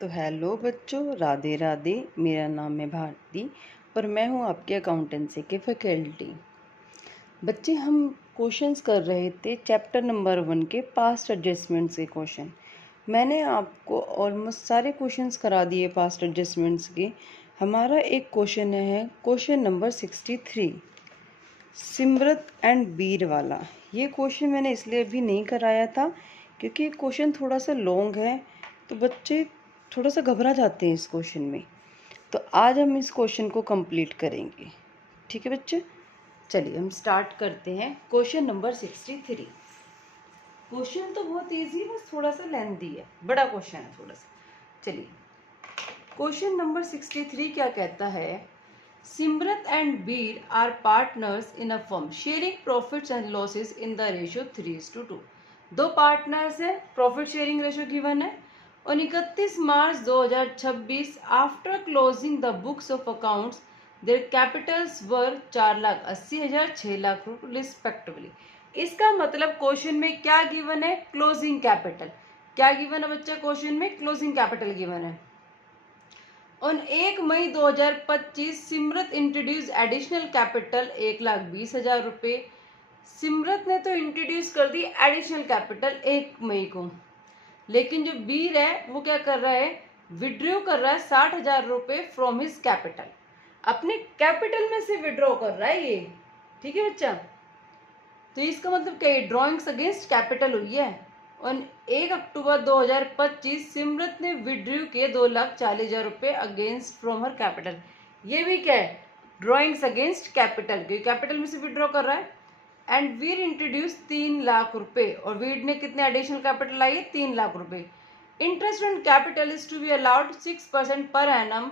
तो हेलो बच्चों, राधे राधे। मेरा नाम है भारती और मैं हूँ आपके अकाउंटेंसी के फैकल्टी। बच्चे, हम क्वेश्चंस कर रहे थे चैप्टर नंबर 1 के पास्ट एडजस्टमेंट्स के क्वेश्चन। मैंने आपको ऑलमोस्ट सारे क्वेश्चंस करा दिए पास्ट एडजस्टमेंट्स के। हमारा एक क्वेश्चन है क्वेश्चन नंबर 63, सिमरत एंड बीर वाला। ये क्वेश्चन मैंने इसलिए अभी नहीं कराया था क्योंकि क्वेश्चन थोड़ा सा लॉन्ग है, तो बच्चे थोड़ा सा घबरा जाते हैं इस क्वेश्चन में। तो आज हम इस क्वेश्चन को कंप्लीट करेंगे। ठीक है बच्चे, चलिए हम स्टार्ट करते हैं। Question number 63। क्वेश्चन तो बहुत इजी है, बस थोड़ा सा लेंथी है, बड़ा क्वेश्चन है थोड़ा सा। चलिए, क्वेश्चन नंबर 63 क्या कहता है? Simrat and Bir are partners in a firm sharing profits and losses in the ratio 3:2। दो पार्टनर्स हैं, प्रॉफिट शेयरिंग रेशियो गिवन है। और 31 March 2026 after closing the books of accounts there Capitals were 4,80,000 6 lakh respectively. इसका मतलब question में क्या गिवन है? Closing capital. क्या गिवन है बच्चा? क्वेश्चन में क्लोजिंग कैपिटल गिवन है। On 1 May 2025 Simrat introduce additional capital 1,20,000 रुपये। सिमरत ने तो इंट्रोड्यूस कर दी एडिशनल कैपिटल 1 मई को, लेकिन जो बीर है वो क्या कर रहा है? विड्रॉ कर रहा है 60,000 रुपये फ्रॉम हिज कैपिटल। अपने कैपिटल में से विड्रॉ कर रहा है ये। ठीक है बच्चा, तो इसका मतलब क्या? ड्रॉइंग्स अगेंस्ट कैपिटल हुई है। और 1 अक्टूबर 2025 सिमरत ने विड्रॉ किए 2,40,000 रुपये अगेंस्ट फ्रॉम हर कैपिटल। ये भी क्या है? ड्रॉइंग्स अगेंस्ट कैपिटल, क्योंकि कैपिटल में से विड्रॉ कर रहा है। एंड वीर इंट्रोड्यूस 3 लाख रुपए, और वीर ने कितने एडिशनल कैपिटल लाई है? 3 लाख रुपए। Interest on capital is to be allowed 6% per annum,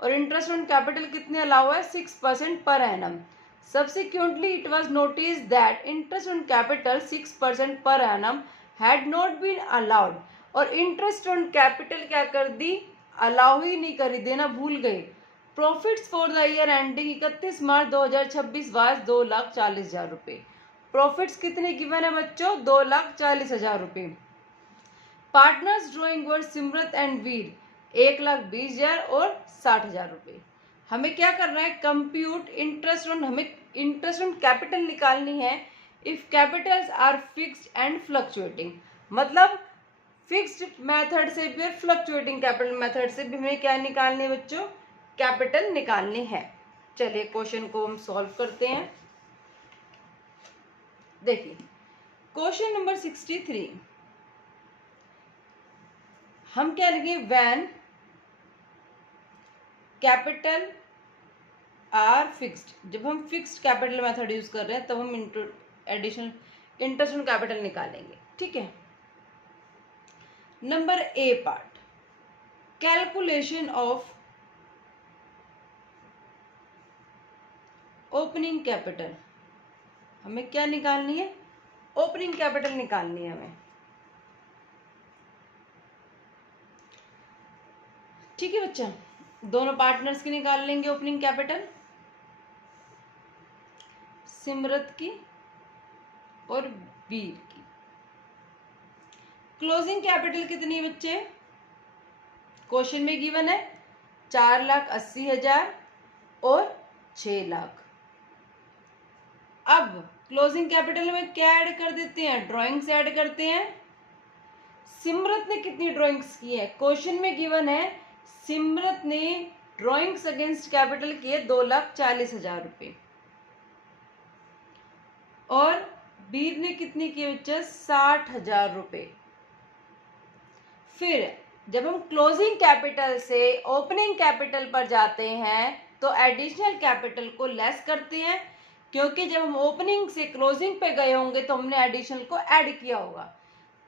और इंटरेस्ट ऑन कैपिटल कितने अलाउ है? 6% per annum. Subsequently, it was noticed that interest on capital 6% per annum had not been allowed, और interest on capital क्या कर दी? Allow ही नहीं करी, देना भूल गए। Profits for the year ending 31 March 2026 was 2,40,000 रुपये। प्रॉफिट्स कितने गिवन है बच्चों? 2,40,000 रुपये। Partners drawing were Simrat and Veer 1,20,000 और 60,000 रुपये। हमें क्या करना है? कंप्यूट इंटरेस्ट ऑन, हमें इंटरेस्ट ऑन कैपिटल निकालनी है। If capitals are fixed and fluctuating, मतलब फिक्स्ड मेथड से भी और फ्लक्चुएटिंग कैपिटल मेथड से भी हमें क्या निकालनी है बच्चों? कैपिटल निकालनी है। चलिए क्वेश्चन को हम सॉल्व करते हैं। देखिए क्वेश्चन नंबर 63 हम क्या लिखेंगे? व्हेन कैपिटल आर फिक्स्ड, जब हम फिक्स्ड कैपिटल मेथड यूज कर रहे हैं तब हम एडिशनल इंटरेस्ट ऑन कैपिटल निकालेंगे। ठीक है। Number A part, calculation of opening capital. हमें क्या निकालनी है? ओपनिंग कैपिटल निकालनी है हमें। ठीक है बच्चा, दोनों पार्टनर्स की निकाल लेंगे ओपनिंग कैपिटल, सिमरत की और बीर की। क्लोजिंग कैपिटल कितनी है बच्चे? क्वेश्चन में गिवन है 4,80,000 और 6 लाख। अब क्लोजिंग कैपिटल में क्या ऐड कर देते हैं? ड्राइंग्स ऐड करते हैं। सिमरत ने कितनी ड्राइंग्स की है? क्वेश्चन में गिवन है सिमरत ने ड्राइंग्स अगेंस्ट कैपिटल किए 2,40,000 रुपये, और बीर ने कितनी की बच्चा? 60,000 रुपये। फिर जब हम क्लोजिंग कैपिटल से ओपनिंग कैपिटल पर जाते हैं तो एडिशनल कैपिटल को लेस करते हैं, क्योंकि जब हम ओपनिंग से क्लोजिंग पे गए होंगे तो हमने एडिशनल को ऐड किया होगा।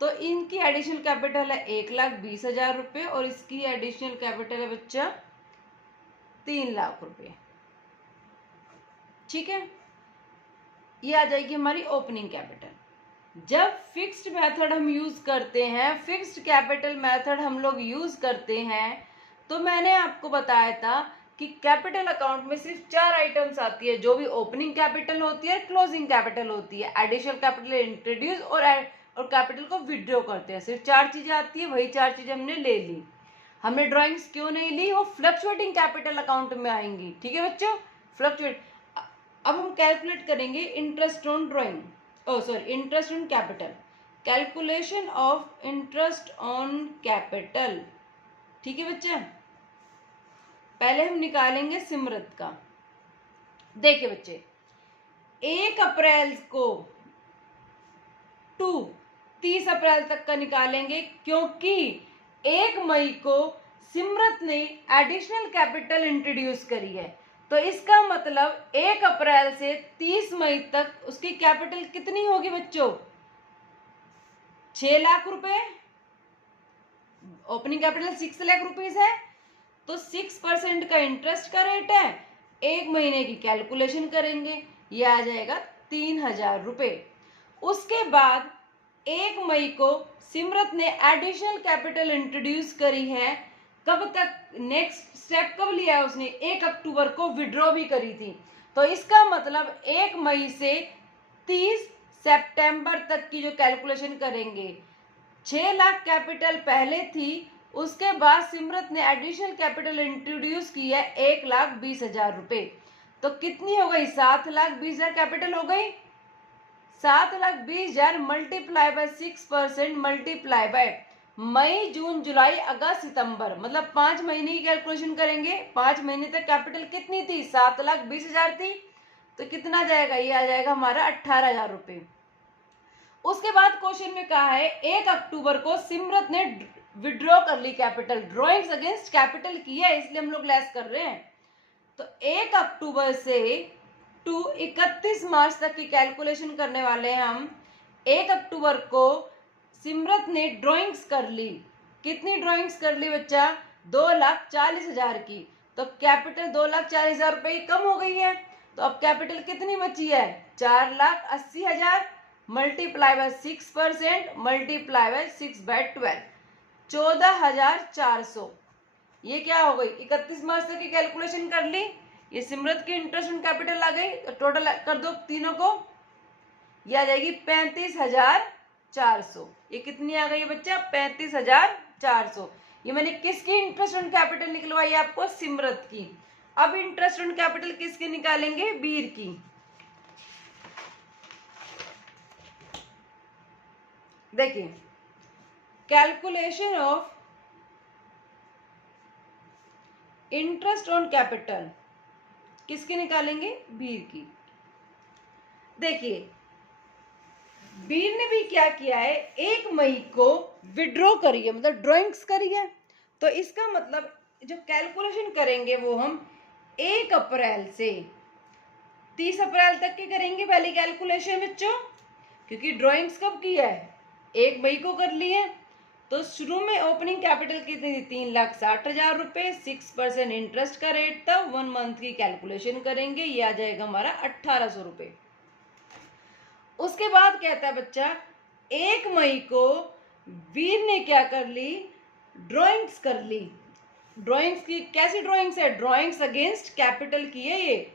तो इनकी एडिशनल कैपिटल है 1,20,000 रुपये, और इसकी एडिशनल कैपिटल है बच्चा 3 लाख रुपये। ठीक है, ये आ जाएगी हमारी ओपनिंग कैपिटल। जब फिक्स्ड मेथड हम यूज करते हैं, फिक्स्ड कैपिटल मेथड हम लोग यूज करते हैं, तो मैंने आपको बताया था कि कैपिटल अकाउंट में सिर्फ 4 आइटम्स आती है, जो भी ओपनिंग कैपिटल होती है, क्लोजिंग कैपिटल होती है, एडिशनल कैपिटल इंट्रोड्यूस और कैपिटल को विड्रॉ करते हैं। सिर्फ 4 चीजें आती है, वही 4 चीजें हमने ले ली। हमने ड्राइंग्स क्यों नहीं ली, वो फ्लक्चुएटिंग कैपिटल अकाउंट में आएंगी। ठीक है बच्चों, फ्लक्चुएट। अब हम कैलकुलेट करेंगे interest on drawing, interest on capital, calculation of interest on capital. ठीक है बच्चे, पहले हम निकालेंगे सिमरत का। देखिए बच्चे, 1 अप्रैल को टू 30 अप्रैल तक का निकालेंगे, क्योंकि 1 मई को सिमरत ने एडिशनल कैपिटल इंट्रोड्यूस करी है। तो इसका मतलब 1 अप्रैल से 30 मई तक उसकी कैपिटल कितनी होगी बच्चों, 6 लाख रुपए। ओपनिंग कैपिटल 6 लाख रुपीज है, तो 6% का इंटरेस्ट का रेट है, 1 महीने की कैलकुलेशन करेंगे, ये आ जाएगा 3000 रुपए। उसके बाद 1 मई को सिमरत ने एडिशनल कैपिटल इंट्रोड्यूस करी है। कब तक, नेक्स्ट स्टेप कब लिया है उसने, 1 अक्टूबर को विड्रॉ भी करी थी। तो इसका मतलब 1 मई से 30 सितंबर तक की जो कैलकुलेशन करेंगे, 6 लाख कैपिटल पहले थी, उसके बाद सिमरत ने एडिशनल कैपिटल इंट्रोड्यूस की है 1,20,000 रुपए। तो कितनी हो गई, 7,20,000 कैपिटल हो गई। 7,20,000 मल्टीप्लाई बाय 6% मल्टीप्लाई बाय मई जून जुलाई अगस्त सितंबर, मतलब 5 महीने की कैलकुलेशन करेंगे। 5 महीने तक कैपिटल कितनी थी, 7,20,000 थी। तो कितना जाएगा, ये आ जाएगा हमारा 18,000 रुपए। उसके बाद क्वेश्चन में कहा है 1 अक्टूबर को सिमरत ने विड्रॉ कर ली कैपिटल, ड्रॉइंग्स अगेंस्ट कैपिटल की है, इसलिए हम लोग लेस कर रहे हैं। तो 1 अक्टूबर से टू 31 मार्च तक की कैलकुलेशन करने वाले हैं हम। 1 अक्टूबर को सिमरत ने ड्राइंग्स कर ली, कितनी ड्राइंग्स कर ली बच्चा, 2,40,000 की। तो कैपिटल 2,40,000 रुपए की कम हो गई है, तो अब कैपिटल कितनी बची है, 4,80,000 मल्टीप्लाई बाय 6% मल्टीप्लाई बाय 6/12, 14,400। ये क्या हो गई, 31 मार्च तक की कैलकुलेशन कर ली, ये सिमरत की इंटरेस्ट ऑन कैपिटल आ गई। तो टोटल कर दो तीनों को, ये आ जाएगी 35,400। ये कितनी आ गई बच्चा, 35,400। ये मैंने किसकी इंटरेस्ट ऑन कैपिटल निकलवाई आपको, सिमरत की। अब इंटरेस्ट ऑन कैपिटल किसकी निकालेंगे, वीर की। देखिए, calculation of interest on capital किसकी निकालेंगे, वीर की। देखिए, वीर ने भी क्या किया है, 1 मई को विड्रॉ करी है, मतलब ड्राइंग्स करी है। तो इसका मतलब जो कैलकुलेशन करेंगे वो हम 1 अप्रैल से 30 अप्रैल तक की करेंगे पहली कैलकुलेशन बच्चों, क्योंकि ड्राइंग्स कब की है, 1 मई को कर ली है। तो शुरू में ओपनिंग कैपिटल कितनी थी, 3,60,000 रुपए, 6% इंटरेस्ट का रेट था। 1 मंथ की कैलकुलेशन करेंगे, ये आ जाएगा हमारा 1,800 रुपए। उसके बाद कहता है बच्चा, 1 मई को वीर ने क्या कर ली, ड्राइंग्स कर ली। ड्राइंग्स की कैसी ड्राइंग्स है, ड्राइंग्स अगेंस्ट कैपिटल की है ये।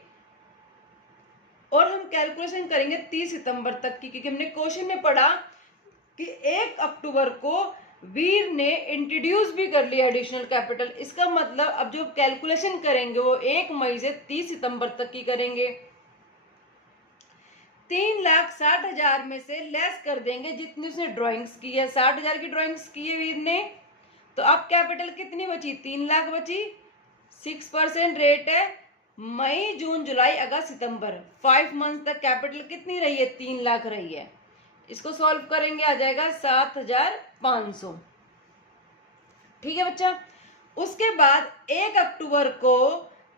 और हम कैलकुलेशन करेंगे 30 सितंबर तक की, क्योंकि हमने क्वेश्चन में पढ़ा कि 1 अक्टूबर को वीर ने इंट्रोड्यूस भी कर लिया एडिशनल कैपिटल। इसका मतलब अब जो कैलकुलेशन करेंगे वो 1 मई से 30 सितंबर तक की करेंगे। 3,60,000 में से लेस कर देंगे जितनी उसने ड्राइंग्स की है, 60,000 की ड्राइंग्स की है वीर ने। तो अब कैपिटल कितनी बची, 3 लाख बची। 6% रेट है, मई जून जुलाई अगस्त सितंबर, 5 मंथ तक कैपिटल कितनी रही है, 3 लाख रही है। इसको सॉल्व करेंगे, आ जाएगा 7,500। ठीक है बच्चा। उसके बाद 1 अक्टूबर को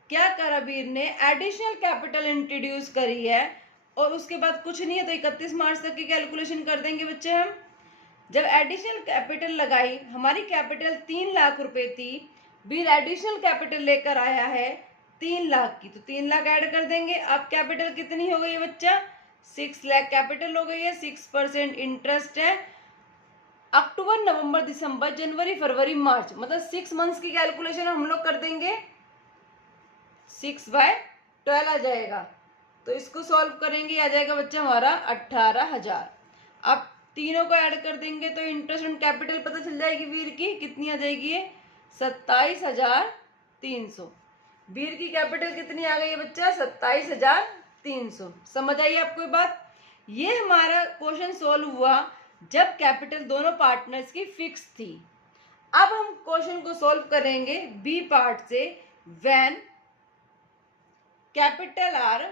क्या करा वीर ने, एडिशनल कैपिटल इंट्रोड्यूस करी है। और उसके बाद कुछ नहीं है, तो 31 मार्च तक की कैलकुलेशन कर देंगे बच्चे हम। जब एडिशनल कैपिटल लगाई, हमारी कैपिटल 3 लाख रुपए थी, वीर एडिशनल कैपिटल लेकर आया है 3 लाख की, तो 3 लाख ऐड कर देंगे। अब कैपिटल कितनी हो गई बच्चा, 6 लाख कैपिटल हो गई है, 6% इंटरेस्ट है। अक्टूबर नवंबर दिसंबर जनवरी फरवरी मार्च, मतलब 6 मंथ्स की कैलकुलेशन हम लोग कर देंगे, 6/12 आ जाएगा। तो इसको सॉल्व करेंगे, आ जाएगा बच्चा हमारा 18,000। अब तीनों को ऐड कर देंगे तो इंटरेस्ट ऑन कैपिटल पता चल जाएगी वीर की, कितनी आ जाएगी, ये 27,300। बीर की कैपिटल कितनी आ गई है बच्चा? 27,300। समझ आई आपको ये बात? ये हमारा क्वेश्चन सोल्व हुआ जब कैपिटल दोनों पार्टनर्स की फिक्स थी। अब हम क्वेश्चन को सोल्व करेंगे बी पार्ट से। व्हेन कैपिटल आर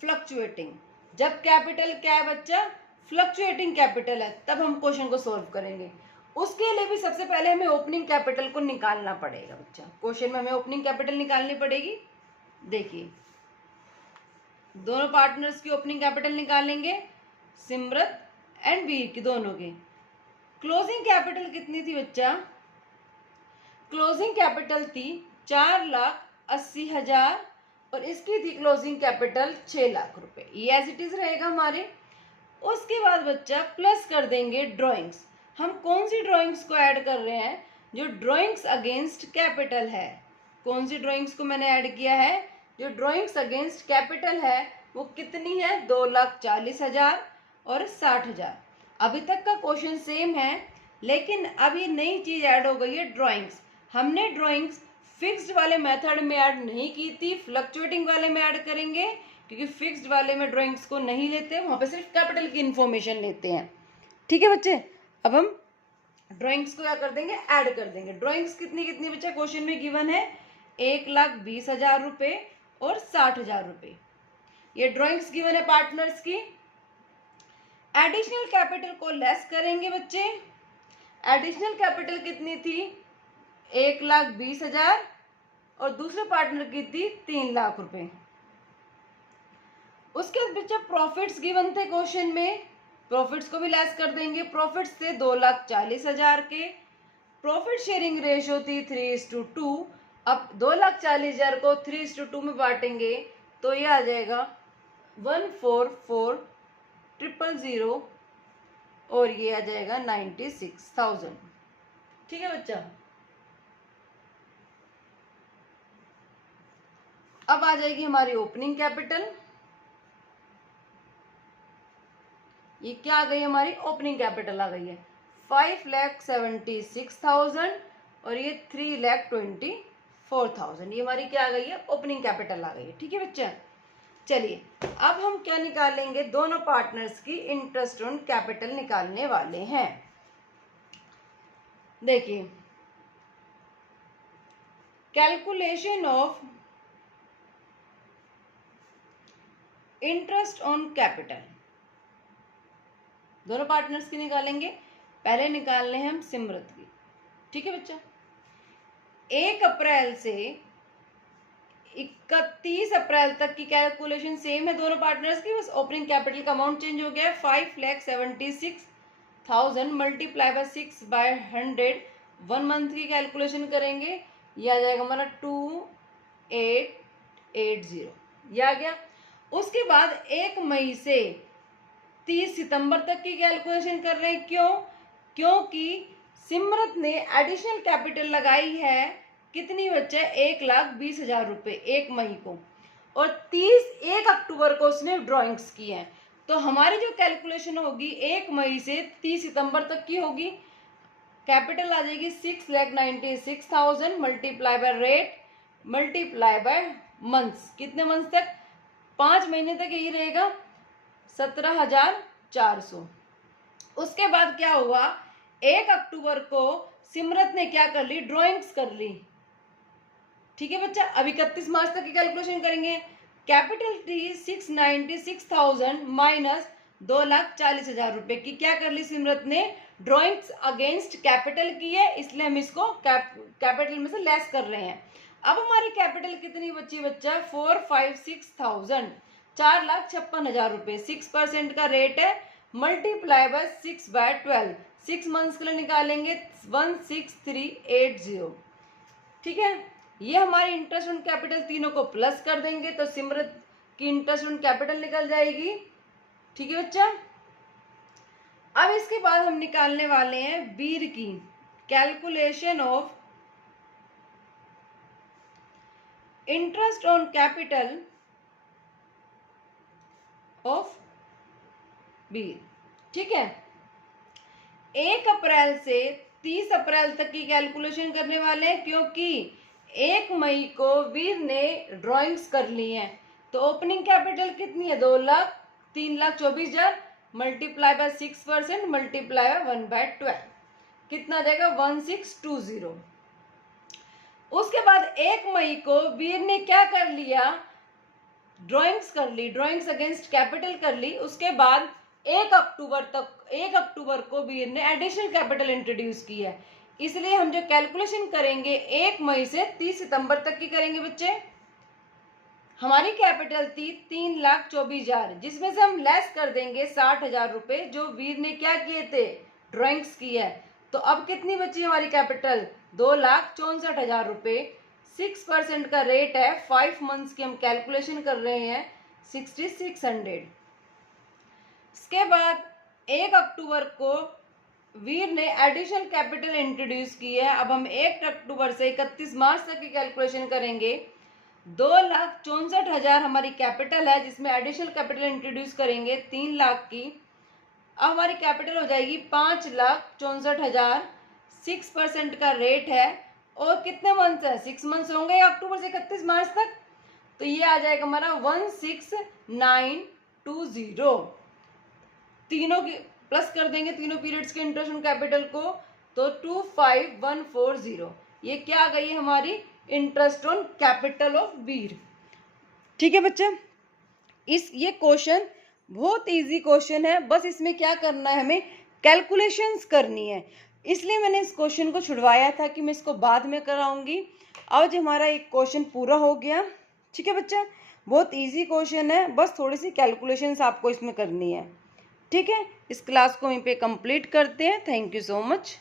फ्लक्चुएटिंग, जब कैपिटल क्या है बच्चा? फ्लक्चुएटिंग कैपिटल है, तब हम क्वेश्चन को सोल्व करेंगे। उसके लिए भी सबसे पहले हमें ओपनिंग कैपिटल को निकालना पड़ेगा बच्चा। क्वेश्चन में हमें ओपनिंग कैपिटल निकालनी पड़ेगी। देखिए, दोनों पार्टनर्स की ओपनिंग कैपिटल निकालेंगे, सिमरत एंड वीर की, दोनों के। क्लोजिंग कैपिटल कितनी थी बच्चा? क्लोजिंग कैपिटल थी 4,80,000 और इसकी थी क्लोजिंग कैपिटल 6 लाख रुपए। ये एज इट इज रहेगा हमारे। उसके बाद बच्चा प्लस कर देंगे ड्राइंग्स। हम कौन सी ड्राइंग्स को ऐड कर रहे हैं? जो ड्राइंग्स अगेंस्ट कैपिटल है। कौन सी ड्राइंग्स को मैंने ऐड किया है? जो ड्राइंग्स अगेंस्ट कैपिटल है वो कितनी है? 2,40,000 और 60,000। अभी तक का क्वेश्चन सेम है, लेकिन अब ये नई चीज ऐड हो गई है, ड्राइंग्स। हमने ड्राइंग्स फिक्स्ड वाले मेथड में ऐड नहीं की थी, फ्लक्चुएटिंग वाले में ऐड करेंगे, क्योंकि फिक्स्ड वाले में ड्राइंग्स को नहीं लेते, वहां पे सिर्फ कैपिटल की इंफॉर्मेशन लेते हैं। ठीक है बच्चे, अब हम ड्राइंग्स को क्या कर देंगे? ऐड कर देंगे। ड्राइंग्स कितनी कितनी बच्चे क्वेश्चन में गिवन है? 1,20,000 रुपए और 60,000 रुपए। ये ड्राइंग्स गिवन है पार्टनर्स की। एडिशनल कैपिटल को लेस करेंगे बच्चे। एडिशनल कैपिटल कितनी थी? 1,20,000 और दूसरे पार्टनर की थी 3 लाख रुपए। उसके बाद बच्चा प्रॉफिट्स गिवन थे क्वेश्चन में, प्रॉफिट्स को भी लेस कर देंगे। प्रॉफिट्स थे 2,40,000 के। प्रॉफिट शेयरिंग रेशियो थी 3:2। अब 2,40,000 को 3:2 में बांटेंगे तो ये आ जाएगा 144,000 और ये आ जाएगा 96,000। ठीक है बच्चा। अब आ जाएगी हमारी ओपनिंग कैपिटल। ये क्या आ गई? हमारी ओपनिंग कैपिटल आ गई है 5,76,000 और ये 3,24,000। ये हमारी क्या आ गई है? ओपनिंग कैपिटल आ गई है। ठीक है बच्चा। चलिए, अब हम क्या निकालेंगे? दोनों पार्टनर्स की इंटरेस्ट ऑन कैपिटल निकालने वाले हैं। देखिए, calculation of interest on capital दोनों पार्टनर्स की निकालेंगे। पहले निकालने हैं हम सिमरत की। ठीक है बच्चा। 1 अप्रैल से 31 अप्रैल तक की कैलकुलेशन सेम है दोनों पार्टनर्स की, बस ओपनिंग कैपिटल का अमाउंट चेंज हो गया है। 5,76,000 मल्टीप्लाई बाय 6/100 1 मंथ की कैलकुलेशन करेंगे, ये आ जाएगा हमारा 2,880। ये आ गया। उसके बाद 1 मई से 30 सितंबर तक की कैलकुलेशन कर रहे हैं। क्यों? क्योंकि सिमरत ने एडिशनल कैपिटल लगाई है कितनी बच्चे? 1,20,000 रुपए 1 मई को, और 1 अक्टूबर को उसने ड्राइंग्स की हैं। तो हमारी जो कैलकुलेशन होगी 1 मई से 30 सितंबर तक की होगी। कैपिटल आ जाएगी 6,96,000 multiply by rate multiply by months. कितने मंथ्स तक? 5 महीने तक यही रहेगा, 17,400। उसके बाद क्या हुआ? 1 अक्टूबर को सिमरत ने क्या कर ली? ड्राइंग्स कर ली। ठीक है बच्चा। अब 31 मार्च तक की कैलकुलेशन करेंगे। कैपिटल थी 696,000 माइनस 2,40,000 रुपए की क्या कर ली सिमरत ने? ड्राइंग्स अगेंस्ट कैपिटल की है, इसलिए हम इसको कैपिटल में से लेस कर रहे हैं। अब हमारी कैपिटल कितनी बची बच्चा? 456,000, 4,56,000 रुपए। 6% का रेट है, मल्टीप्लाई बाय 6/12। 6 मंथ्स के लिए निकालेंगे 16380। ठीक है। ये हमारी इंटरेस्ट ऑन कैपिटल तीनों को प्लस कर देंगे तो सिमरत की इंटरेस्ट ऑन कैपिटल निकल जाएगी। ठीक है बच्चा। अब इसके बाद हम निकालने वाले हैं वीर की calculation of interest on capital of Veer. ठीक है। 1 अप्रैल से 30 अप्रैल तक की कैलकुलेशन करने वाले हैं, क्योंकि 1 मई को वीर ने ड्राइंग्स कर ली हैं। तो ओपनिंग कैपिटल कितनी है? 2 lakh, 3,24,000 multiply by 6% multiply by 1/12 कितना आ जाएगा? 1620। उसके बाद 1 मई को वीर ने क्या कर लिया? ड्राइंग्स कर ली, ड्राइंग्स अगेंस्ट कैपिटल कर ली। उसके बाद 1 अक्टूबर को वीर ने एडिशनल कैपिटल इंट्रोड्यूस की है। इसलिए हम जो कैलकुलेशन करेंगे 1 मई से 30 सितंबर तक की करेंगे बच्चे। हमारी कैपिटल थी 3,24,000, जिसमें से हम लेस कर देंगे 60,000 रुपए जो वीर ने क्या किए थे? ड्राइंग्स की है। तो अब कितनी बची हमारी कैपिटल? 2,64,000 रुपए। 6% का रेट है, 5 मंथ्स की हम कैलकुलेशन कर रहे हैं, 6600। इसके बाद 1 अक्टूबर को वीर ने एडिशनल कैपिटल इंट्रोड्यूस की है। अब हम 1 अक्टूबर से 31 मार्च तक की कैलकुलेशन करेंगे। 2,64,000 हमारी कैपिटल है, जिसमें एडिशनल कैपिटल इंट्रोड्यूस करेंगे 3 लाख की। अब हमारी कैपिटल हो जाएगी 5,64,000। 6% का रेट है और कितने मंथ्स है? 6 मंथ्स होंगे अक्टूबर से 31 मार्च तक। तो ये आ जाएगा हमारा 16,920। तीनों की प्लस कर देंगे, तीनों पीरियड्स के इंटरेस्ट ऑन कैपिटल को, तो 25,140। ये क्या आ गई है हमारी? Interest on capital of Veer. ठीक है बच्चे, ये क्वेश्चन बहुत इजी क्वेश्चन है। बस इसमें क्या करना है? हमें कैलकुलेशंस करनी है। इसलिए मैंने इस क्वेश्चन को छुड़वाया था कि मैं इसको बाद में कराऊंगी। आज हमारा एक क्वेश्चन पूरा हो गया। ठीक है बच्चा, बहुत इजी क्वेश्चन है, बस थोड़ी सी कैलकुलेशंस आपको इसमें करनी है। ठीक है, इस क्लास को वहीं पे कंप्लीट करते हैं। Thank you so much.